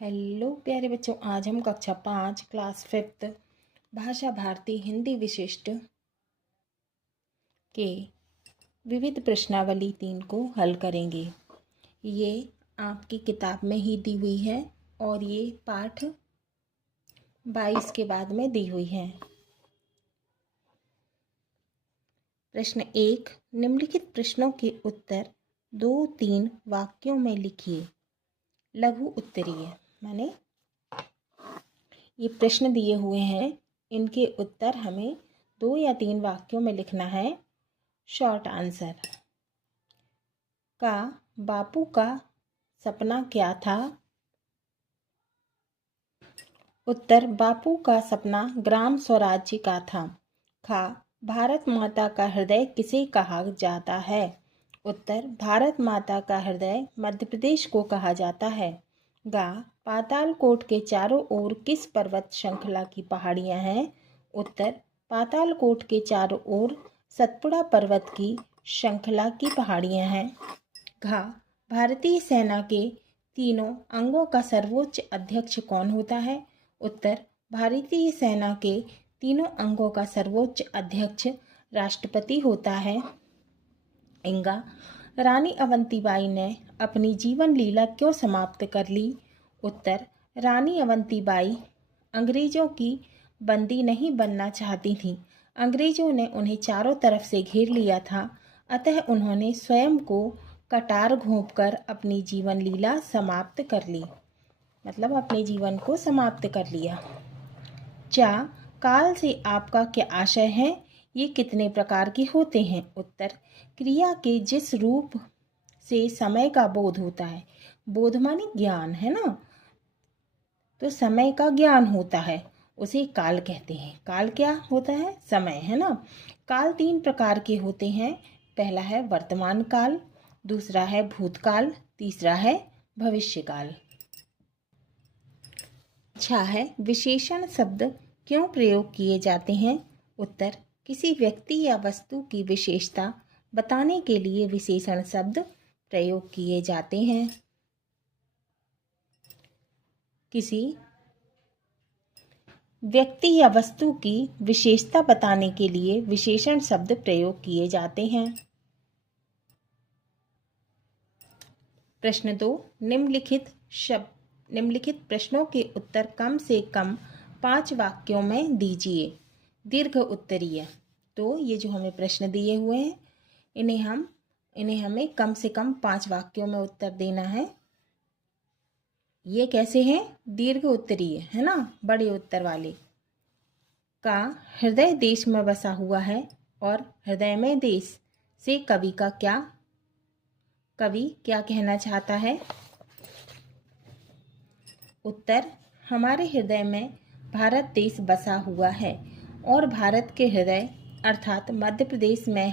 Hello प्यारे बच्चों, आज हम कक्षा 5 क्लास 5 भाषा भारती हिंदी विशिष्ट के विविध प्रश्नावली 3 को हल करेंगे। ये आपकी किताब में ही दी हुई है और ये पाठ 22 के बाद में दी हुई है। प्रश्न 1, निम्नलिखित प्रश्नों के उत्तर 2-3 वाक्यों में लिखिए। लघु उत्तरीय माने ये प्रश्न दिए हुए हैं, इनके उत्तर हमें 2 या 3 वाक्यों में लिखना है। Short answer. का बापू का सपना क्या था? उत्तर, बापू का सपना ग्राम स्वराज्य का था। खा, भारत माता का हृदय किसे कहा जाता है? उत्तर, भारत माता का हृदय मध्य प्रदेश को कहा जाता है। गा, पातालकोट के चारों ओर किस पर्वत श्रृंखला की पहाड़ियां हैं? उत्तर, पातालकोट के चारों ओर सतपुड़ा पर्वत की श्रृंखला की पहाड़ियां हैं। घा, भारतीय सेना के तीनों अंगों का सर्वोच्च अध्यक्ष कौन होता है? उत्तर, भारतीय सेना के तीनों अंगों का सर्वोच्च अध्यक्ष राष्ट्रपति होता है। इंगा, रानी अवंतीबाई ने अपनी जीवन लीला क्यों समाप्त कर ली? उत्तर, रानी अवंतीबाई अंग्रेजों की बंदी नहीं बनना चाहती थीं। अंग्रेजों ने उन्हें चारों तरफ से घेर लिया था, अतः उन्होंने स्वयं को कटार घोंपकर अपनी जीवन लीला समाप्त कर ली, मतलब अपने जीवन को समाप्त कर लिया। चा, काल से आपका क्या आशय है? ये कितने प्रकार के होते हैं? उत्तर, क्रिया के जिस रूप से समय का बोध होता है। बोध माने ज्ञान, है ना? तो समय का ज्ञान होता है, उसे काल कहते हैं। काल क्या होता है? समय, है ना? काल 3 प्रकार के होते हैं। पहला है वर्तमान काल, दूसरा है भूतकाल, तीसरा है भविष्यकाल। अच्छा है, विशेषण शब्द क्यों प्रयोग किए जाते हैं? उत्तर, किसी व्यक्ति या वस्तु की विशेषता बताने के लिए विशेषण शब्द प्रयोग किए जाते हैं। किसी व्यक्ति या वस्तु की विशेषता बताने के लिए विशेषण शब्द प्रयोग किए जाते हैं। प्रश्न 2, निम्नलिखित प्रश्नों के उत्तर कम से कम 5 वाक्यों में दीजिए। दीर्घ उत्तरीय, तो ये जो हमें प्रश्न दिए हुए हैं, इन्हें हमें कम से कम 5 वाक्यों में उत्तर देना है। ये कैसे हैं? दीर्घ उत्तरीय, है ना, बड़े उत्तर वाले। का हृदय देश में बसा हुआ है और हृदय में देश से कवि क्या कहना चाहता है? उत्तर, हमारे हृदय में भारत देश बसा हुआ है और भारत के हृदय अर्थात मध्य प्रदेश में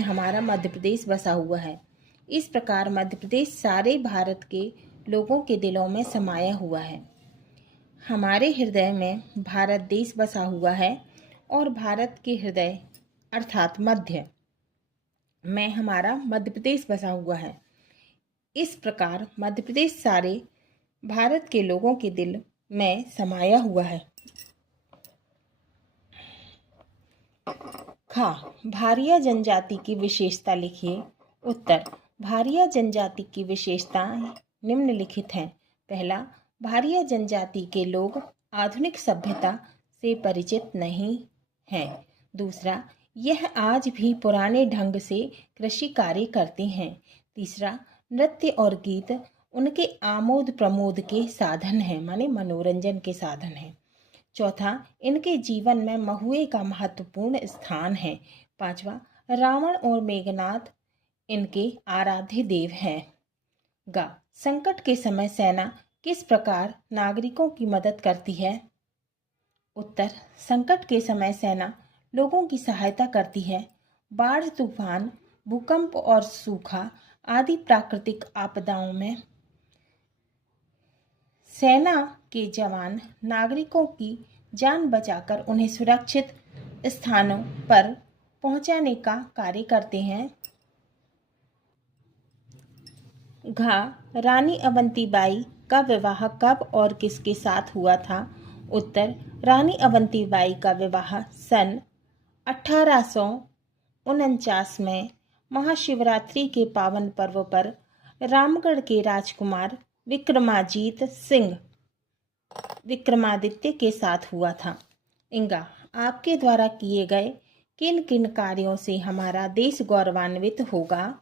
हमारा मध्य प्रदेश बसा हुआ है। इस प्रकार मध्य प्रदेश सारे भारत के लोगों के दिलों में समाया हुआ है। हमारे हृदय में भारत देश बसा हुआ है और भारत के हृदय अर्थात मध्य में हमारा मध्य प्रदेश बसा हुआ है। इस प्रकार मध्य प्रदेश सारे भारत के लोगों के दिल में समाया हुआ है। खा, भारिया जनजाति की विशेषता लिखिए। उत्तर, भारिया जनजाति की विशेषताएं निम्नलिखित हैं। पहला, भारिया जनजाति के लोग आधुनिक सभ्यता से परिचित नहीं हैं। दूसरा, यह आज भी पुराने ढंग से कृषि कार्य करते हैं। तीसरा, नृत्य और गीत उनके आमोद प्रमोद के साधन हैं, माने मनोरंजन के साधन हैं। चौथा, इनके जीवन में महुए का महत्वपूर्ण स्थान है। पांचवा, रावण और मेघनाथ इनके आराध्य देव हैं। गा, संकट के समय सेना किस प्रकार नागरिकों की मदद करती है? उत्तर, संकट के समय सेना लोगों की सहायता करती है। बाढ़, तूफान, भूकंप और सूखा आदि प्राकृतिक आपदाओं में सेना के जवान नागरिकों की जान बचाकर उन्हें सुरक्षित स्थानों पर पहुंचाने का कार्य करते हैं। घ रानी अवंतीबाई का विवाह कब और किसके साथ हुआ था? उत्तर रानी अवंतीबाई का विवाह सन 1849 में महाशिवरात्रि के पावन पर्व पर रामगढ़ के राजकुमार विक्रमादित्य के साथ हुआ था। इंगा आपके द्वारा किए गए किन किन कार्यों से हमारा देश गौरवान्वित होगा?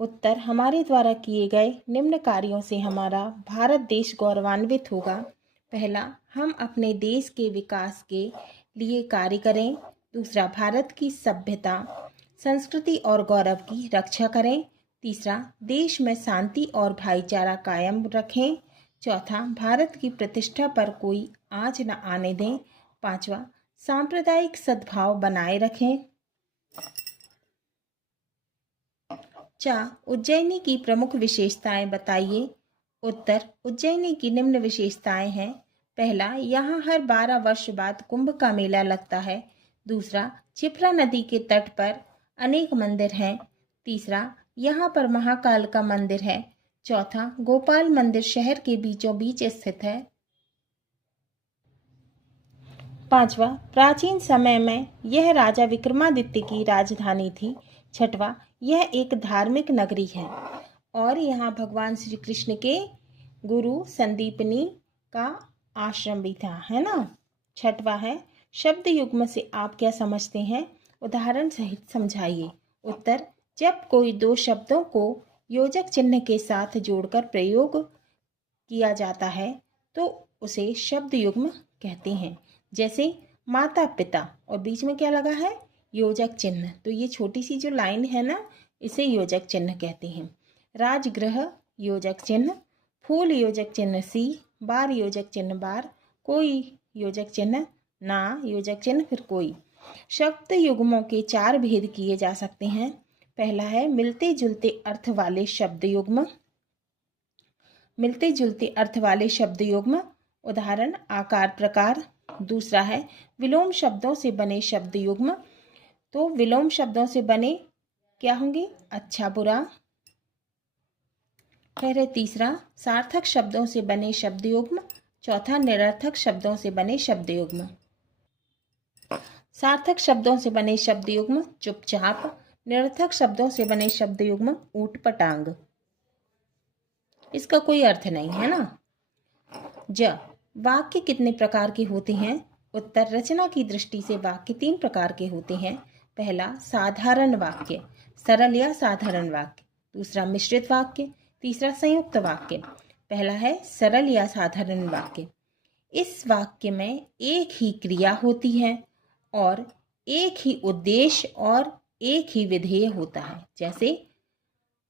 उत्तर हमारे द्वारा किए गए निम्न कार्यों से हमारा भारत देश गौरवान्वित होगा। पहला, हम अपने देश के विकास के लिए कार्य करें। दूसरा, भारत की सभ्यता, संस्कृति और गौरव की रक्षा करें। तीसरा, देश में शांति और भाईचारा कायम रखें। चौथा, भारत की प्रतिष्ठा पर कोई आंच न आने दें। पांचवा, सांप्रदायिक सद्भाव बनाए रखें। उज्जैनी की प्रमुख विशेषताएं बताइए। उत्तर उज्जैनी की निम्न विशेषताएं हैं। पहला, यहाँ हर 12 वर्ष बाद कुंभ का मेला लगता है। दूसरा, क्षिप्रा नदी के तट पर अनेक मंदिर हैं। तीसरा, यहाँ पर महाकाल का मंदिर है। चौथा, गोपाल मंदिर शहर के बीचों बीच स्थित है। पांचवा, प्राचीन समय में यह राजा विक्रमादित्य की राजधानी थी। छठवां, यह एक धार्मिक नगरी है और यहाँ भगवान श्री कृष्ण के गुरु संदीपनी का आश्रम भी था, है ना। छठवां है, शब्द युग्म से आप क्या समझते हैं? उदाहरण सहित समझाइए। उत्तर, जब कोई दो शब्दों को योजक चिन्ह के साथ जोड़कर प्रयोग किया जाता है तो उसे शब्द युग्म कहते हैं। जैसे माता पिता और बीच में क्या लगा है? योजक चिन्ह। तो ये छोटी सी जो लाइन है ना, इसे योजक चिन्ह कहते हैं। राजगृह योजक चिन्ह, फूल योजक चिन्ह सी, बार योजक चिन्ह बार, कोई योजक चिन्ह ना, योजक चिन्ह फिर कोई। शब्द युग्मों के 4 भेद किए जा सकते हैं। पहला है मिलते जुलते अर्थ वाले शब्द युग्म। मिलते जुलते अर्थ वाले शब्द युग्म, उदाहरण आकार प्रकार। दूसरा है विलोम शब्दों से बने शब्द युग्म। तो विलोम शब्दों से बने क्या होंगे? अच्छा बुरा। फिर है तीसरा सार्थक शब्दों से बने शब्द युग्म। चौथा निरर्थक शब्दों से बने शब्द युग्म। सार्थक शब्दों से बने शब्द युग्म चुपचाप, निरर्थक शब्दों से बने शब्द युग्म ऊट पटांग। इसका कोई अर्थ नहीं है ना। वाक्य कितने प्रकार के होते हैं? उत्तर रचना की दृष्टि से वाक्य 3 प्रकार के होते हैं। पहला साधारण वाक्य, सरल या साधारण वाक्य। दूसरा मिश्रित वाक्य। तीसरा संयुक्त वाक्य। पहला है सरल या साधारण वाक्य। इस वाक्य में एक ही क्रिया होती है और एक ही उद्देश्य और एक ही विधेय होता है। जैसे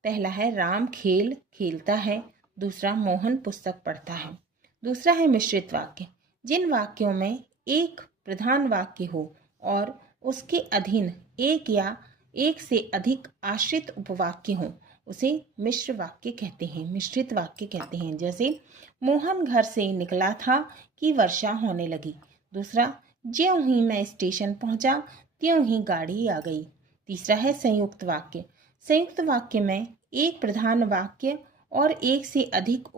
पहला है राम खेल खेलता है, दूसरा मोहन पुस्तक पढ़ता है। दूसरा है मिश्रित वाक्य, जिन वाक्यों में एक प्रधान वाक्य हो और उसके अधीन एक या एक से अधिक आश्रित उपवाक्य हो, उसे मिश्र वाक्य कहते हैं, मिश्रित वाक्य कहते हैं। जैसे मोहन घर से निकला था कि वर्षा होने लगी। दूसरा, ज्यों ही मैं स्टेशन पहुंचा त्यों ही गाड़ी आ गई। तीसरा है संयुक्त वाक्य। संयुक्त वाक्य में एक प्रधान वाक्य और एक से अधिक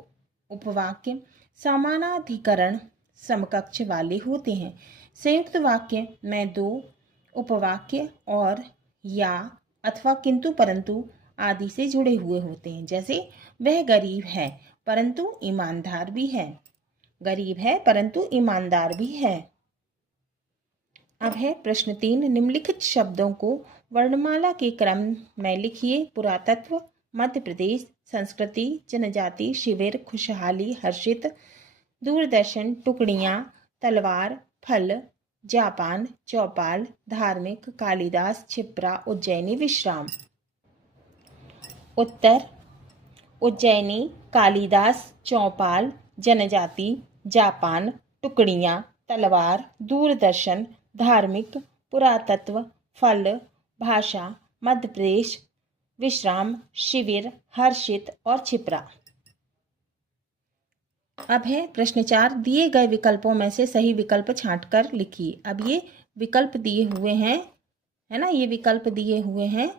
उपवाक्य समानाधिकरण समकक्ष वाले होते हैं। संयुक्त वाक्य में 2 उपवाक्य और या अथवा किंतु परंतु आदि से जुड़े हुए होते हैं। जैसे वह गरीब है परंतु ईमानदार भी है। गरीब है परंतु ईमानदार भी है। अब है प्रश्न 3, निम्नलिखित शब्दों को वर्णमाला के क्रम में लिखिए। पुरातत्व, मध्य प्रदेश, संस्कृति, जनजाति, शिविर, खुशहाली, हर्षित, दूरदर्शन, टुकड़ियाँ, तलवार, फल, जापान, चौपाल, धार्मिक, कालिदास, क्षिप्रा, उज्जैनी, विश्राम। उत्तर उज्जैनी, कालिदास, चौपाल, जनजाति, जापान, टुकड़ियाँ, तलवार, दूरदर्शन, धार्मिक, पुरातत्व, फल, भाषा, मध्य प्रदेश, विश्राम, शिविर, हर्षित और क्षिप्रा। अब है प्रश्न 4, दिए गए विकल्पों में से सही विकल्प छांटकर लिखिए। अब ये विकल्प दिए हुए हैं, है ना, ये विकल्प दिए हुए हैं।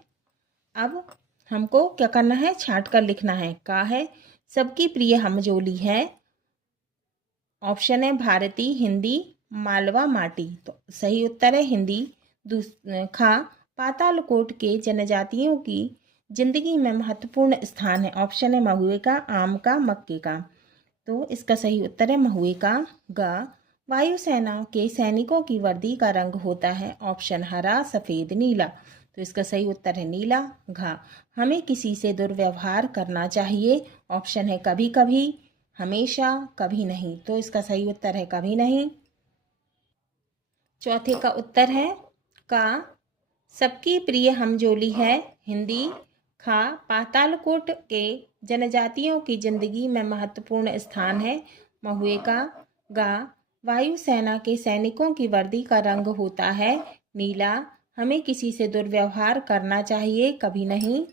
अब हमको क्या करना है, छांट कर लिखना है। का है सबकी प्रिय हमजोली है। ऑप्शन है भारती, हिंदी, मालवा माटी। तो सही उत्तर है हिंदी। खा पातालकोट के जनजातियों की जिंदगी में महत्वपूर्ण स्थान है। ऑप्शन है महुए का, आम का, मक्के का। तो इसका सही उत्तर है महुए का। ग वायुसेना के सैनिकों की वर्दी का रंग होता है। ऑप्शन हरा, सफेद, नीला। तो इसका सही उत्तर है नीला। घा हमें किसी से दुर्व्यवहार करना चाहिए। ऑप्शन है कभी कभी, हमेशा, कभी नहीं। तो इसका सही उत्तर है कभी नहीं। चौथे का उत्तर है का सबकी प्रिय हमजोली है। हिंदी। खा पातालकोट के जनजातियों की जिंदगी में महत्वपूर्ण स्थान है। महुए का। गा वायुसेना के सैनिकों की वर्दी का रंग होता है नीला। हमें किसी से दुर्व्यवहार करना चाहिए, कभी नहीं।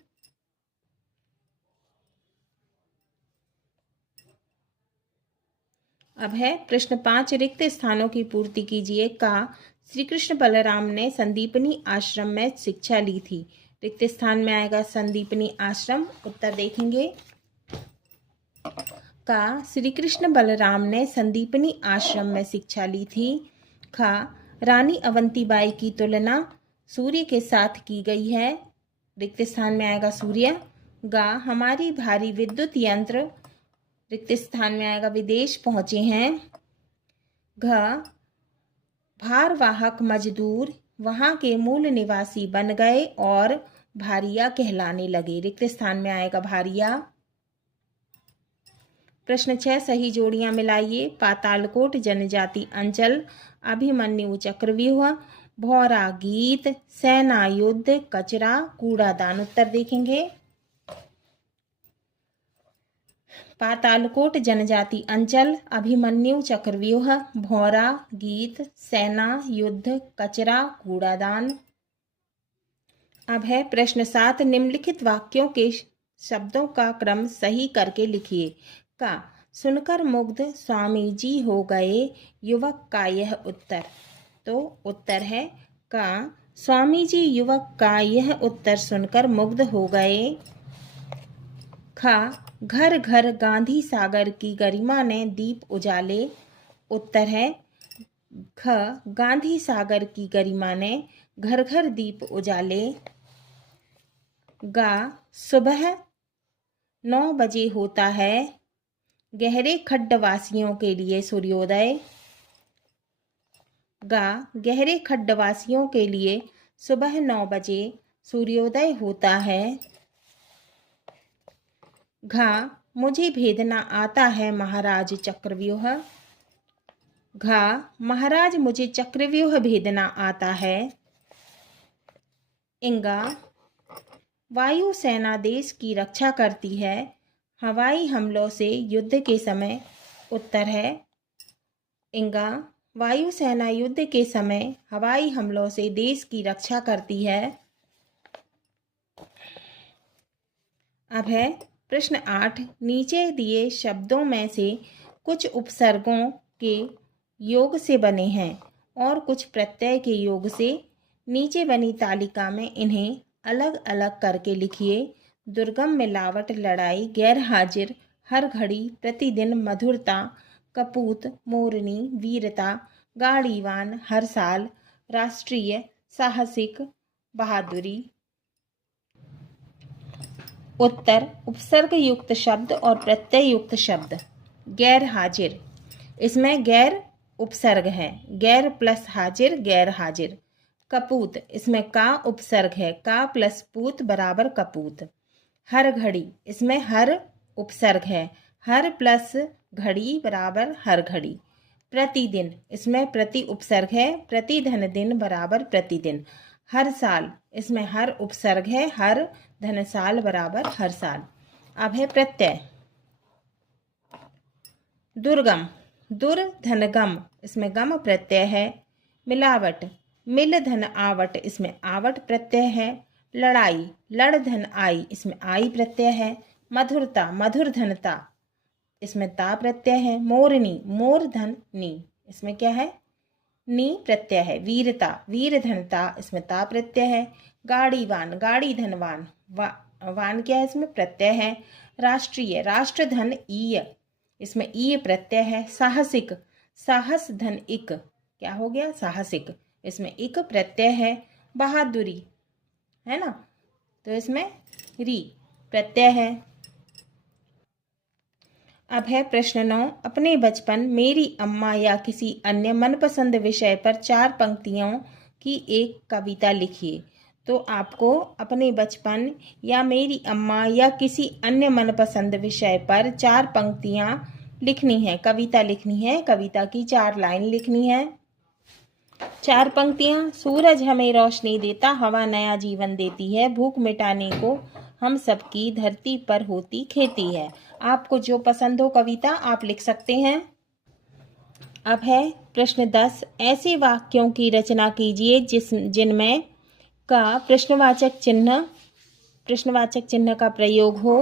अब है प्रश्न 5, रिक्त स्थानों की पूर्ति कीजिए। का श्री कृष्ण बलराम ने संदीपनी आश्रम में शिक्षा ली थी। रिक्त स्थान में आएगा संदीपनी आश्रम। उत्तर देखेंगे। का श्री कृष्ण बलराम ने संदीपनी आश्रम में शिक्षा ली थी। खा रानी अवंतीबाई की तुलना सूर्य के साथ की गई है। रिक्त स्थान में आएगा सूर्य। गा हमारी भारी विद्युत यंत्र रिक्त स्थान में आएगा विदेश पहुंचे हैं। घ भारवाहक मजदूर वहां के मूल निवासी बन गए और भारिया कहलाने लगे। रिक्त स्थान में आएगा भारिया। प्रश्न 6, सही जोड़ियां मिलाइए। पातालकोट जनजाति अंचल, अभिमन्यु चक्रव्यूह, भौरा गीत, सेना युद्ध, कचरा, कूड़ादान। उत्तर देखेंगे। पातालकोट जनजाति अंचल, अभिमन्यु चक्रव्यूह, भौरा गीत, सेना युद्ध, कचरा, कूड़ादान। अब है प्रश्न 7, निम्नलिखित वाक्यों के शब्दों का क्रम सही करके लिखिए। का सुनकर मुग्ध स्वामी जी हो गए युवक का यह उत्तर। तो उत्तर है का स्वामी जी युवक का यह उत्तर सुनकर मुग्ध हो गए। खा घर घर गांधी सागर की गरिमा ने दीप उजाले। उत्तर है ख गांधी सागर की गरिमा ने घर घर दीप उजाले। गा सुबह 9 बजे होता है गहरे खड्डवासियों के लिए सूर्योदय। गा गहरे खड्डवासियों के लिए सुबह 9 बजे सूर्योदय होता है। घा मुझे भेदना आता है महाराज चक्रव्यूह। घा महाराज मुझे चक्रव्यूह भेदना आता है। इंगा वायुसेना देश की रक्षा करती है हवाई हमलों से युद्ध के समय। उत्तर है इंगा वायुसेना युद्ध के समय हवाई हमलों से देश की रक्षा करती है। अब है प्रश्न 8, नीचे दिए शब्दों में से कुछ उपसर्गों के योग से बने हैं और कुछ प्रत्यय के योग से। नीचे बनी तालिका में इन्हें अलग अलग करके लिखिए। दुर्गम, मिलावट, लड़ाई, गैर हाजिर, हर घड़ी, प्रतिदिन, मधुरता, कपूत, मोरनी, वीरता, गाड़ीवान, हर साल, राष्ट्रीय, साहसिक, बहादुरी। उत्तर उपसर्ग युक्त शब्द और प्रत्यय युक्त शब्द। गैर हाजिर, इसमें गैर उपसर्ग है, गैर प्लस हाजिर, गैर हाजिर। कपूत, इसमें का उपसर्ग है, का प्लस पूत बराबर कपूत। हर घड़ी, इसमें हर उपसर्ग है, हर प्लस घड़ी बराबर हर घड़ी। प्रतिदिन, इसमें प्रति उपसर्ग है, प्रति धन दिन बराबर प्रतिदिन। हर साल, इसमें हर उपसर्ग है, हर धन साल बराबर हर साल। अब है प्रत्यय। दुर्गम, दुर धन गम, इसमें गम प्रत्यय है। मिलावट, मिल धन आवट, इसमें आवट प्रत्यय है। लड़ाई, लड़ धन आई, इसमें आई प्रत्यय है। मधुरता, मधुर धनता, इसमें ता प्रत्यय है। मोरनी, मोर धन नी, इसमें क्या है, नी प्रत्यय है। वीरता, वीर धनता, इसमें ता प्रत्यय है। गाड़ीवान, गाड़ी धनवान, वान क्या है, इसमें प्रत्यय है। राष्ट्रीय, राष्ट्रधन ईय, इसमें ईय प्रत्यय है। साहसिक, साहस धन इक, क्या हो गया, साहसिक, इसमें इक प्रत्यय है। बहादुरी है ना, तो इसमें री प्रत्यय है। अब है प्रश्न 9, अपने बचपन मेरी अम्मा या किसी अन्य मनपसंद विषय पर 4 पंक्तियों की एक कविता लिखिए। तो आपको अपने बचपन या मेरी अम्मा या किसी अन्य मनपसंद विषय पर 4 पंक्तियां लिखनी है, कविता लिखनी है, कविता की 4 लाइन लिखनी है। 4 पंक्तियां। सूरज हमें रोशनी देता, हवा नया जीवन देती है, भूख मिटाने को हम सबकी धरती पर होती खेती है। आपको जो पसंद हो कविता आप लिख सकते हैं। अब है प्रश्न 10, ऐसे वाक्यों की रचना कीजिए जिनमें का प्रश्नवाचक चिन्ह का प्रयोग हो।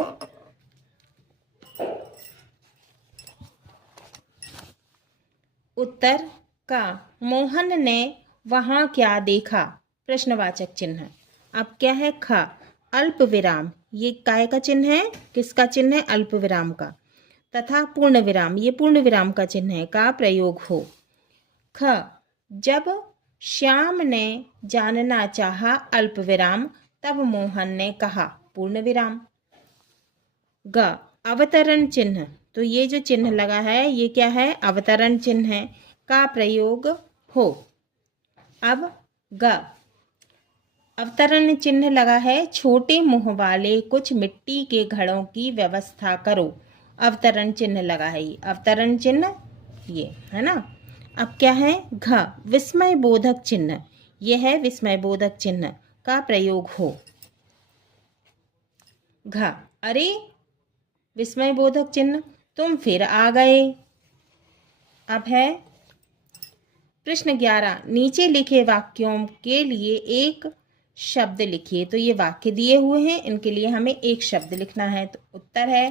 उत्तर का, मोहन ने वहां क्या देखा, प्रश्नवाचक चिन्ह। अब क्या है, ख, अल्प विराम, ये काय का चिन्ह है, किसका चिन्ह है, अल्प विराम का, तथा पूर्ण विराम, ये पूर्ण विराम का चिन्ह है, का प्रयोग हो। ख, जब श्याम ने जानना चाहा अल्प विराम, तब मोहन ने कहा पूर्ण विराम। ग, अवतरण चिन्ह, तो ये जो चिन्ह लगा है ये क्या है, अवतरण चिन्ह है, का प्रयोग हो। अब ग, अवतरण चिन्ह लगा है, छोटे मुंह वाले कुछ मिट्टी के घड़ों की व्यवस्था करो। अवतरण चिन्ह लगा है, ये अवतरण चिन्ह ये है ना। अब क्या है, घ, विस्मय बोधक चिन्ह, ये है विस्मय बोधक चिन्ह, का प्रयोग हो। घ, अरे विस्मय बोधक चिन्ह, तुम फिर आ गए। अब है प्रश्न 11, नीचे लिखे वाक्यों के लिए एक शब्द लिखिए। तो ये वाक्य दिए हुए हैं, इनके लिए हमें एक शब्द लिखना है। तो उत्तर है,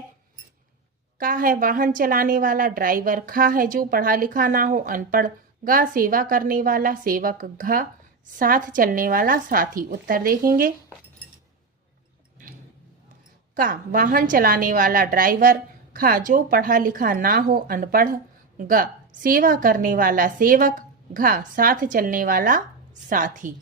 का है वाहन चलाने वाला ड्राइवर, खा है जो पढ़ा लिखा ना हो अनपढ़, गा सेवा करने वाला सेवक, घ साथ चलने वाला साथी। उत्तर देखेंगे, का वाहन चलाने वाला ड्राइवर, खा जो पढ़ा लिखा ना हो अनपढ़, ग सेवा करने वाला सेवक, घ साथ चलने वाला साथी।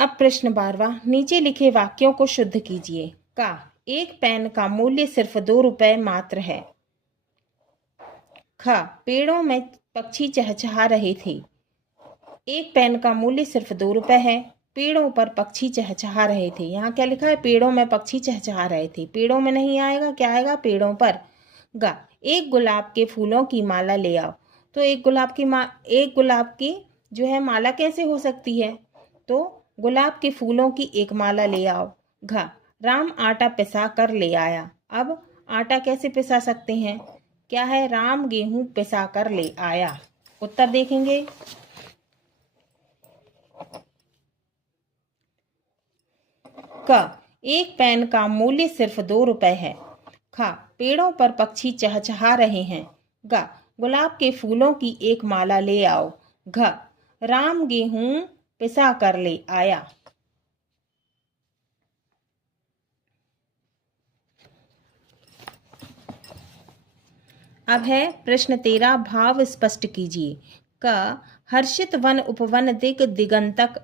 अब प्रश्न 12, नीचे लिखे वाक्यों को शुद्ध कीजिए। का, एक पेन का मूल्य सिर्फ 2 रुपए मात्र है। ख, पेड़ों में पक्षी चहचहा रहे थे। एक पेन का मूल्य सिर्फ 2 रुपए है, पेड़ों पर पक्षी चहचहा रहे थे। यहाँ क्या लिखा है, पेड़ों में पक्षी चहचहा रहे थे, पेड़ों में नहीं आएगा, क्या आएगा, पेड़ों पर। ग, एक गुलाब के फूलों की माला ले आओ। तो एक गुलाब की जो है माला कैसे हो सकती है, तो गुलाब के फूलों की एक माला ले आओ। घ, राम आटा पिसा कर ले आया। अब आटा कैसे पिसा सकते हैं, क्या है, राम गेहूं पिसा कर ले आया। उत्तर देखेंगे, क, एक पेन का मूल्य सिर्फ 2 रुपए है। ख, पेड़ों पर पक्षी चहचहा रहे हैं। ग, गुलाब के फूलों की एक माला ले आओ। घ, राम गेहूं पिसा कर ले आया। अब है प्रश्न 13, भाव स्पष्ट कीजिए। क, हर्षित वन उपवन दिग दिगंतक,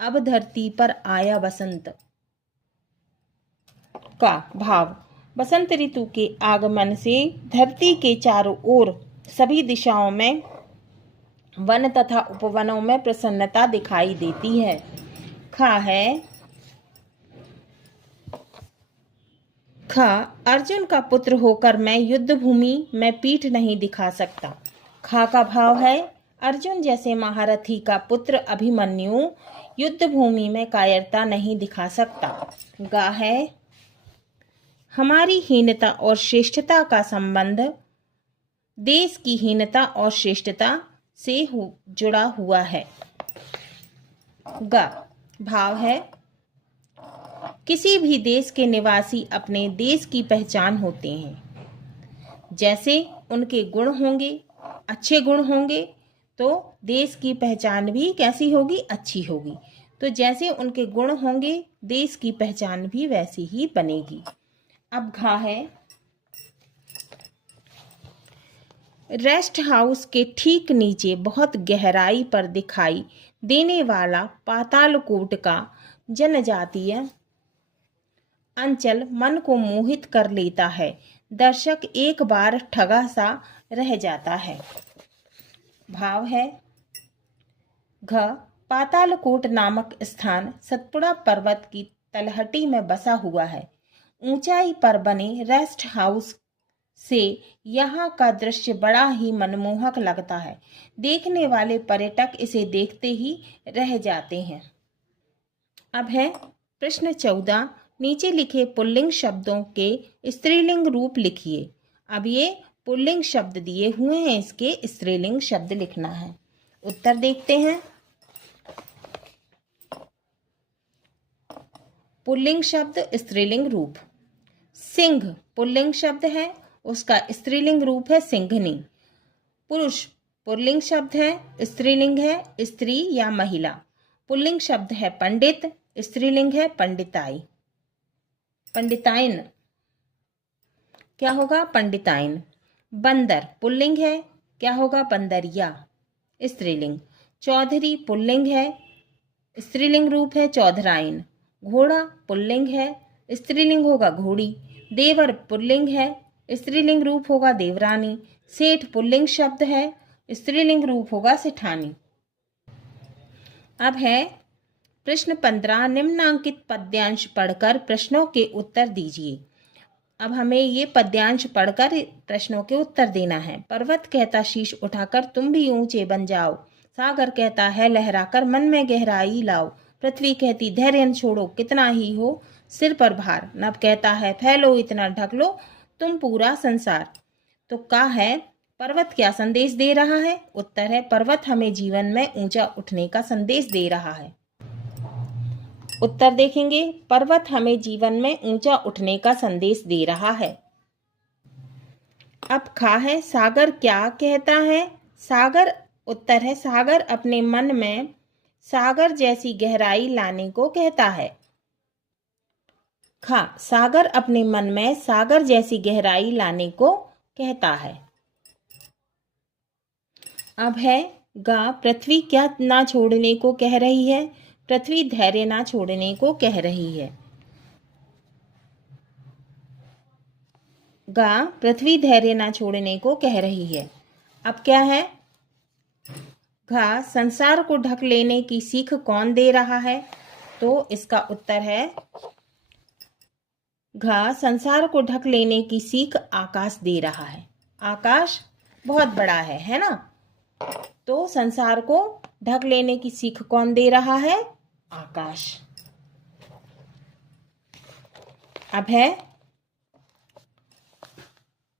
अब धरती पर आया बसंत। का भाव, बसंत ऋतु के आगमन से धरती के चारों ओर सभी दिशाओं में वन तथा उपवनों में प्रसन्नता दिखाई देती है। ख है, ख, अर्जुन का पुत्र होकर मैं युद्ध भूमि में पीठ नहीं दिखा सकता। ख का भाव है, अर्जुन जैसे महारथी का पुत्र अभिमन्यु युद्ध भूमि में कायरता नहीं दिखा सकता। ग है, हमारी हीनता और श्रेष्ठता का संबंध देश की हीनता और श्रेष्ठता से जुड़ा हुआ है। ग, भाव है, किसी भी देश के निवासी अपने देश की पहचान होते हैं। जैसे उनके गुण होंगे, अच्छे गुण होंगे तो देश की पहचान भी कैसी होगी, अच्छी होगी। तो जैसे उनके गुण होंगे देश की पहचान भी वैसी ही बनेगी। अब घा है, रेस्ट हाउस के ठीक नीचे बहुत गहराई पर दिखाई देने वाला पातालकोट का जनजातीय अंचल मन को मोहित कर लेता है। दर्शक एक बार ठगा सा रह जाता है। भाव है, घ पातालकोट नामक स्थान सतपुड़ा पर्वत की तलहटी में बसा हुआ है। ऊंचाई पर बने रेस्ट हाउस से यहाँ का दृश्य बड़ा ही मनमोहक लगता है। देखने वाले पर्यटक इसे देखते ही रह जाते हैं। अब है प्रश्न 14, नीचे लिखे पुल्लिंग शब्दों के स्त्रीलिंग रूप लिखिए। अब ये पुल्लिंग शब्द दिए हुए हैं, इसके स्त्रीलिंग शब्द लिखना है। उत्तर देखते हैं। पुल्लिंग शब्द स्त्रीलिंग रूप, सिंह पुल्लिंग शब्द है, उसका स्त्रीलिंग रूप है सिंघनी। पुरुष पुल्लिंग शब्द है, स्त्रीलिंग है स्त्री या महिला। पुल्लिंग शब्द है पंडित, स्त्रीलिंग है पंडिताई, पंडिताइन, क्या होगा पंडिताइन। बंदर पुल्लिंग है, क्या होगा बंदरिया, स्त्रीलिंग। चौधरी पुल्लिंग है, स्त्रीलिंग रूप है चौधराइन। घोड़ा पुल्लिंग है, स्त्रीलिंग होगा घोड़ी। देवर पुल्लिंग है, स्त्रीलिंग रूप होगा देवरानी। सेठ पुल्लिंग शब्द है, स्त्रीलिंग रूप होगा सेठानी। अब है प्रश्न 15, निम्नांकित पद्यांश पढ़कर प्रश्नों के उत्तर दीजिए। अब हमें ये पद्यांश पढ़कर प्रश्नों के उत्तर देना है। पर्वत कहता शीश उठाकर तुम भी ऊंचे बन जाओ। सागर कहता है लहराकर मन में गहराई लाओ। पृथ्वी कहती धैर्य न छोड़ो कितना ही हो सिर पर भार। नभ कहता है फैलो इतना ढक लो तुम पूरा संसार। तो क्या है, पर्वत क्या संदेश दे रहा है? उत्तर है पर्वत हमें जीवन में ऊंचा उठने का संदेश दे रहा है। उत्तर देखेंगे, पर्वत हमें जीवन में ऊंचा उठने का संदेश दे रहा है। अब खा है, सागर क्या कहता है? सागर, उत्तर है सागर अपने मन में सागर जैसी गहराई लाने को कहता है। खा, सागर अपने मन में सागर जैसी गहराई लाने को कहता है। अब है गा, पृथ्वी क्या ना छोड़ने को कह रही है? पृथ्वी धैर्य ना छोड़ने को कह रही है। गा, पृथ्वी धैर्य ना छोड़ने को कह रही है। अब क्या है? घा, संसार को ढक लेने की सीख कौन दे रहा है? तो इसका उत्तर है घा, संसार को ढक लेने की सीख आकाश दे रहा है। आकाश बहुत बड़ा है ना? तो संसार को ढक लेने की सीख कौन दे रहा है? आकाश। अब है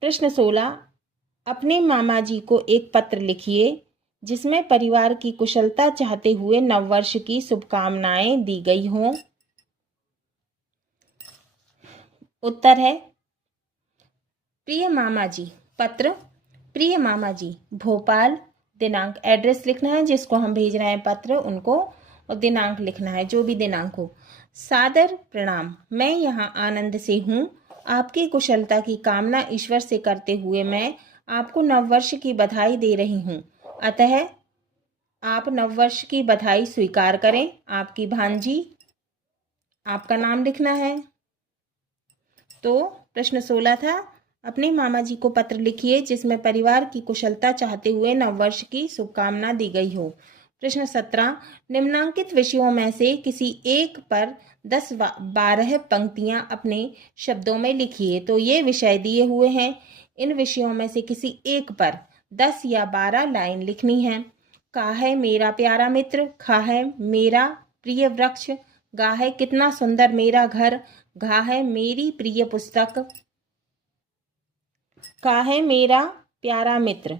प्रश्न 16, अपने मामा जी को एक पत्र लिखिए जिसमें परिवार की कुशलता चाहते हुए नववर्ष की शुभकामनाएं दी गई हों। उत्तर है प्रिय मामा जी, पत्र प्रिय मामा जी भोपाल, दिनांक, एड्रेस लिखना है जिसको हम भेज रहे हैं पत्र उनको, और दिनांक लिखना है जो भी दिनांक हो। सादर प्रणाम, मैं यहाँ आनंद से हूँ। आपकी कुशलता की कामना ईश्वर से करते हुए मैं आपको नववर्ष की बधाई दे रही हूँ। अतः आप नववर्ष की बधाई स्वीकार करें। आपकी भांजी, आपका नाम लिखना है। तो प्रश्न 16 था, अपने मामा जी को पत्र लिखिए जिसमें परिवार की कुशलता चाहते हुए नववर्ष की शुभकामना दी गई हो। प्रश्न 17, निम्नांकित विषयों में से किसी एक पर 10-12 पंक्तियां अपने शब्दों में लिखिए। तो ये विषय दिए हुए हैं, इन विषयों में से किसी एक पर 10 या 12 लाइन लिखनी है। का है मेरा प्यारा मित्र, खा है मेरा प्रिय वृक्ष, गा है कितना सुंदर मेरा घर, घा है मेरी प्रिय पुस्तक, का है मेरा प्यारा मित्र।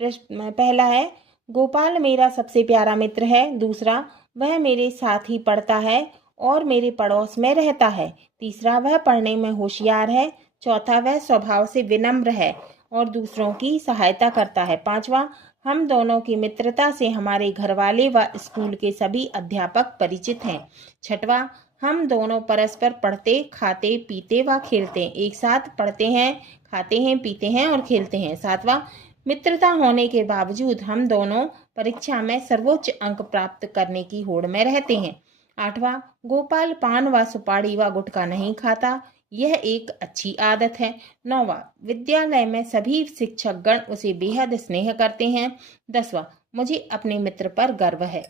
पहला है गोपाल मेरा सबसे प्यारा मित्र है। दूसरा, वह मेरे साथ ही पढ़ता है और मेरे पड़ोस में रहता है। तीसरा, वह पढ़ने में होशियार है। चौथा, वह स्वभाव से विनम्र है और दूसरों की सहायता करता है। पांचवा, हम दोनों की मित्रता से हमारे घरवाले व स्कूल के सभी अध्यापक परिचित हैं। छठवां, हम दोनों परस्पर पढ़ते, खाते, पीते व खेलते, एक साथ पढ़ते हैं, खाते हैं, पीते हैं और खेलते हैं। सातवां, मित्रता होने के बावजूद हम दोनों परीक्षा में सर्वोच्च अंक प्राप्त करने की होड़ में रहते हैं। आठवां, गोपाल पान व सुपारी व गुटखा नहीं खाता, यह एक अच्छी आदत है। नौवां, विद्यालय में सभी शिक्षक गण उसे बेहद स्नेह करते हैं। 10वां, मुझे अपने मित्र पर गर्व है।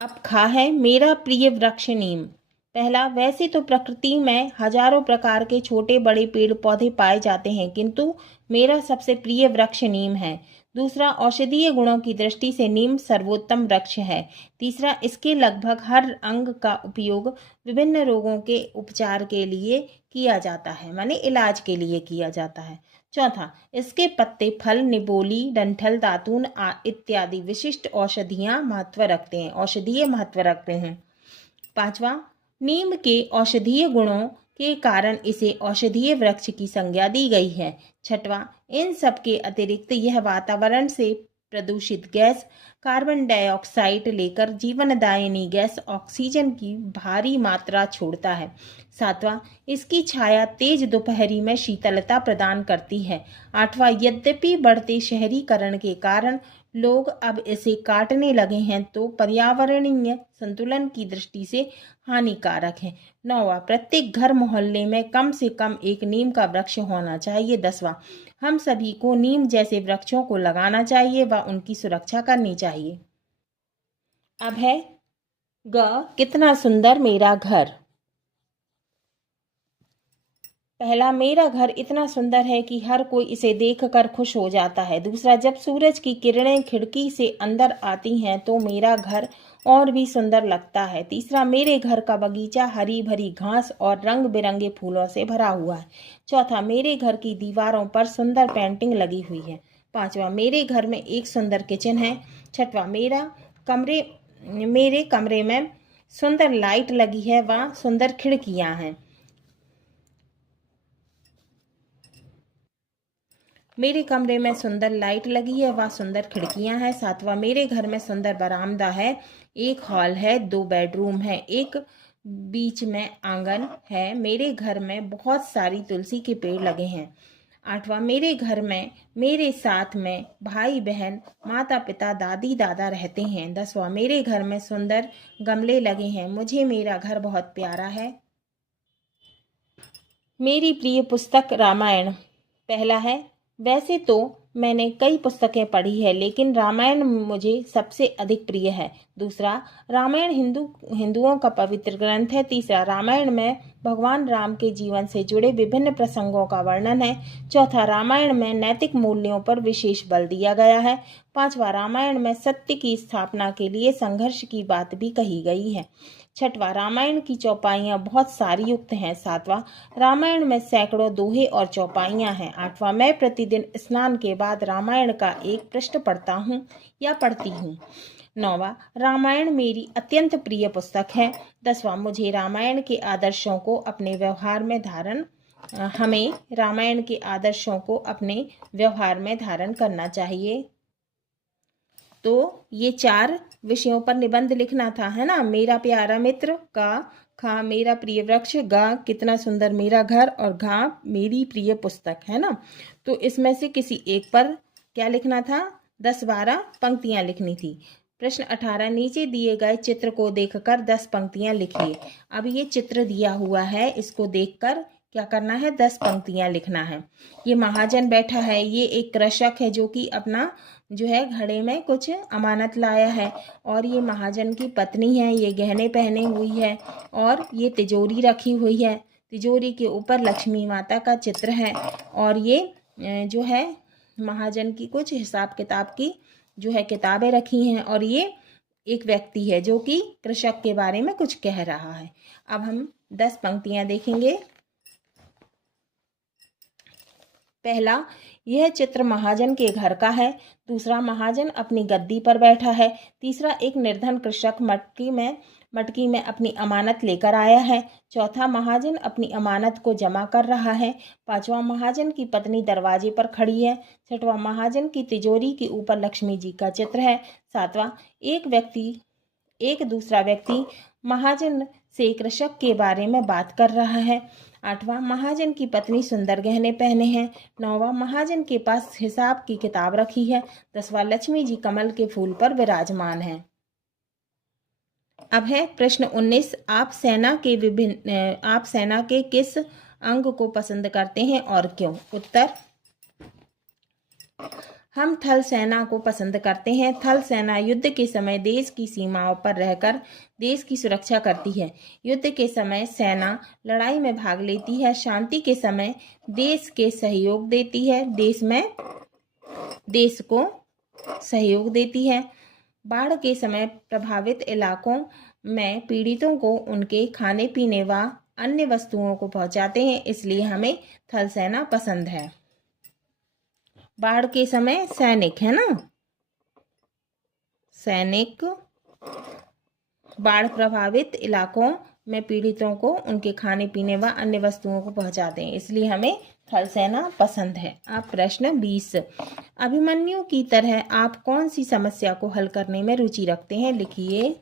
अब खा है मेरा प्रिय वृक्ष नीम। पहला, वैसे तो प्रकृति में हजारों प्रकार के छोटे बड़े पेड़ पौधे पाए जाते हैं, किंतु मेरा सबसे प्रिय वृक्ष नीम है। दूसरा, औषधीय गुणों की दृष्टि से नीम सर्वोत्तम वृक्ष है। तीसरा, इसके लगभग हर अंग का उपयोग विभिन्न रोगों के उपचार के लिए किया जाता है, माने इलाज के लिए किया जाता है। चौथा, इसके पत्ते, फल, निबोली, डंठल, दातून इत्यादि विशिष्ट औषधीय महत्व रखते हैं। पांचवा, नीम के औषधीय गुणों के कारण इसे औषधीय वृक्ष की संज्ञा दी गई है। छठवां, इन सब के अतिरिक्त यह वातावरण से प्रदूषित गैस कार्बन डाइऑक्साइड लेकर जीवनदायिनी गैस ऑक्सीजन की भारी मात्रा छोड़ता है। सातवां, इसकी छाया तेज दोपहरी में शीतलता प्रदान करती है। आठवां, यद्यपि बढ़ते शहरीकरण के कारण लोग अब इसे काटने लगे हैं, तो पर्यावरणीय संतुलन की दृष्टि से हानिकारक है। नौवां, प्रत्येक घर मोहल्ले में कम से कम एक नीम का वृक्ष होना चाहिए। 10वां, हम सभी को नीम जैसे वृक्षों को लगाना चाहिए व उनकी सुरक्षा करनी चाहिए। अब है ग, कितना सुंदर मेरा घर। पहला, मेरा घर इतना सुंदर है कि हर कोई इसे देखकर खुश हो जाता है। दूसरा, जब सूरज की किरणें खिड़की से अंदर आती हैं तो मेरा घर और भी सुंदर लगता है। तीसरा, मेरे घर का बगीचा हरी भरी घास और रंग बिरंगे फूलों से भरा हुआ है। चौथा, मेरे घर की दीवारों पर सुंदर पेंटिंग लगी हुई है। पांचवा, मेरे घर में एक सुंदर किचन है। छठवां, मेरे कमरे में सुंदर लाइट लगी है व सुंदर खिड़कियां हैं। मेरे कमरे में सुंदर लाइट लगी है व सुंदर खिड़कियां हैं। सातवां, मेरे घर में सुंदर बरामदा है, एक हॉल है, 2 बेडरूम है, एक बीच में आंगन है। मेरे घर में बहुत सारी तुलसी के पेड़ लगे हैं। आठवां, मेरे घर में मेरे साथ में भाई बहन, माता पिता, दादी दादा रहते हैं। 10वां, मेरे घर में सुंदर गमले लगे हैं। मुझे मेरा घर बहुत प्यारा है। मेरी प्रिय पुस्तक रामायण। पहला है, वैसे तो मैंने कई पुस्तकें पढ़ी है, लेकिन रामायण मुझे सबसे अधिक प्रिय है। दूसरा, रामायण हिंदुओं का पवित्र ग्रंथ है। तीसरा, रामायण में भगवान राम के जीवन से जुड़े विभिन्न प्रसंगों का वर्णन है। चौथा, रामायण में नैतिक मूल्यों पर विशेष बल दिया गया है। पांचवा, रामायण में सत्य की स्थापना के लिए संघर्ष की बात भी कही गई है। छठवां, रामायण की चौपाइयाँ बहुत सारी युक्त हैं। सातवां, रामायण में सैकड़ों दोहे और चौपाइयाँ हैं। आठवां, मैं प्रतिदिन स्नान के बाद रामायण का एक पृष्ठ पढ़ता हूँ या पढ़ती हूँ। नौवां, रामायण मेरी अत्यंत प्रिय पुस्तक है। 10वां, मुझे रामायण के आदर्शों को अपने व्यवहार में हमें रामायण के आदर्शों को अपने व्यवहार में धारण करना चाहिए। तो ये 4 विषयों पर निबंध लिखना था, है ना। मेरा प्यारा मित्र, का, खा मेरा प्रिय वृक्ष, गा कितना सुंदर मेरा घर और घा मेरी प्रिय पुस्तक, है ना। तो इसमें से किसी एक पर क्या लिखना था, 10-12 पंक्तियां लिखनी थी। प्रश्न 18, नीचे दिए गए चित्र को देखकर 10 पंक्तियां लिखिए। अब ये चित्र दिया हुआ है, इसको देखकर क्या करना है, 10 पंक्तियां लिखना है। ये महाजन बैठा है, ये एक कृषक है जो कि अपना जो है घड़े में कुछ अमानत लाया है, और ये महाजन की पत्नी है, ये गहने पहने हुई है, और ये तिजोरी रखी हुई है। तिजोरी के ऊपर लक्ष्मी माता का चित्र है, और ये जो है महाजन की कुछ हिसाब किताब की जो है किताबें रखी हैं, और ये एक व्यक्ति है जो कि कृषक के बारे में कुछ कह रहा है। अब हम 10 पंक्तियां देखेंगे। पहला, यह चित्र महाजन के घर का है। दूसरा, महाजन अपनी गद्दी पर बैठा है। तीसरा, एक निर्धन कृषक मटकी में मटकी में अपनी अमानत लेकर आया है। चौथा, महाजन अपनी अमानत को जमा कर रहा है। पांचवा, महाजन की पत्नी दरवाजे पर खड़ी है। छठवां, महाजन की तिजोरी के ऊपर लक्ष्मी जी का चित्र है। सातवां, एक दूसरा व्यक्ति महाजन से कृषक के बारे में बात कर रहा है। आठवां, महाजन की पत्नी सुंदर गहने पहने हैं। नौवां, महाजन के पास हिसाब की किताब रखी है। 10वां, लक्ष्मी जी कमल के फूल पर विराजमान हैं। अब है प्रश्न 19। आप सेना के किस अंग को पसंद करते हैं और क्यों? उत्तर, हम थल सेना को पसंद करते हैं। थल सेना युद्ध के समय देश की सीमाओं पर रहकर देश की सुरक्षा करती है। युद्ध के समय सेना लड़ाई में भाग लेती है। शांति के समय देश के सहयोग देती है। देश को सहयोग देती है। बाढ़ के समय प्रभावित इलाकों में पीड़ितों को उनके खाने पीने व अन्य वस्तुओं को पहुंचाते हैं, इसलिए हमें थल सेना पसंद है। बाढ़ के समय सैनिक है ना, सैनिक बाढ़ प्रभावित इलाकों में पीड़ितों को उनके खाने पीने व अन्य वस्तुओं को पहुंचाते हैं, इसलिए हमें थल सेना पसंद है। अब प्रश्न 20। अभिमन्यु की तरह आप कौन सी समस्या को हल करने में रुचि रखते हैं? लिखिए।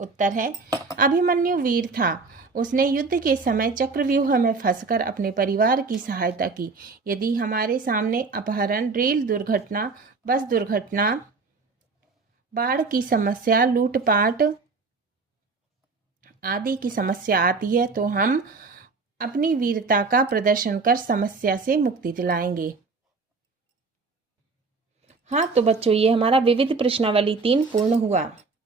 उत्तर है, अभिमन्यु वीर था। उसने युद्ध के समय चक्रव्यूह में फंसकर अपने परिवार की सहायता की। यदि हमारे सामने अपहरण, रेल दुर्घटना, बस दुर्घटना, बाढ़ की समस्या, लूटपाट आदि की समस्या आती है तो हम अपनी वीरता का प्रदर्शन कर समस्या से मुक्ति दिलाएंगे। हाँ तो बच्चों, ये हमारा विविध प्रश्नावली 3 पूर्ण हुआ।